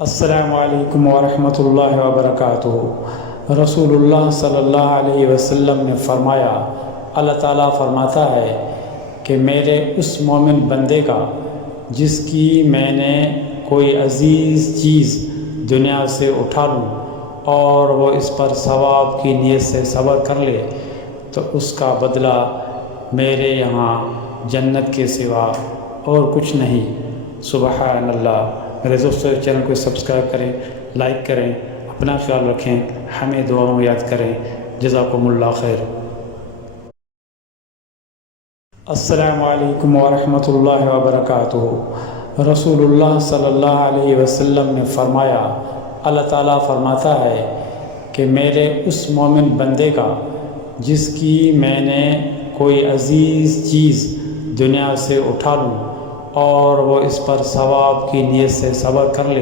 السلام علیکم ورحمۃ اللہ وبرکاتہ۔ رسول اللہ صلی اللہ علیہ وسلم نے فرمایا، اللہ تعالیٰ فرماتا ہے کہ میرے اس مومن بندے کا جس کی میں نے کوئی عزیز چیز دنیا سے اٹھا لوں اور وہ اس پر ثواب کی نیت سے صبر کر لے تو اس کا بدلہ میرے یہاں جنت کے سوا اور کچھ نہیں۔ سبحان اللہ۔ میرے دوستوں، چینل کو سبسکرائب کریں، لائک کریں، اپنا خیال رکھیں، ہمیں دعاؤں میں یاد کریں۔ جزاکم اللہ خیر۔ السلام علیکم ورحمۃ اللہ وبرکاتہ۔ رسول اللہ صلی اللہ علیہ وسلم نے فرمایا، اللہ تعالیٰ فرماتا ہے کہ میرے اس مومن بندے کا جس کی میں نے کوئی عزیز چیز دنیا سے اٹھا لوں اور وہ اس پر ثواب کی نیت سے صبر کر لے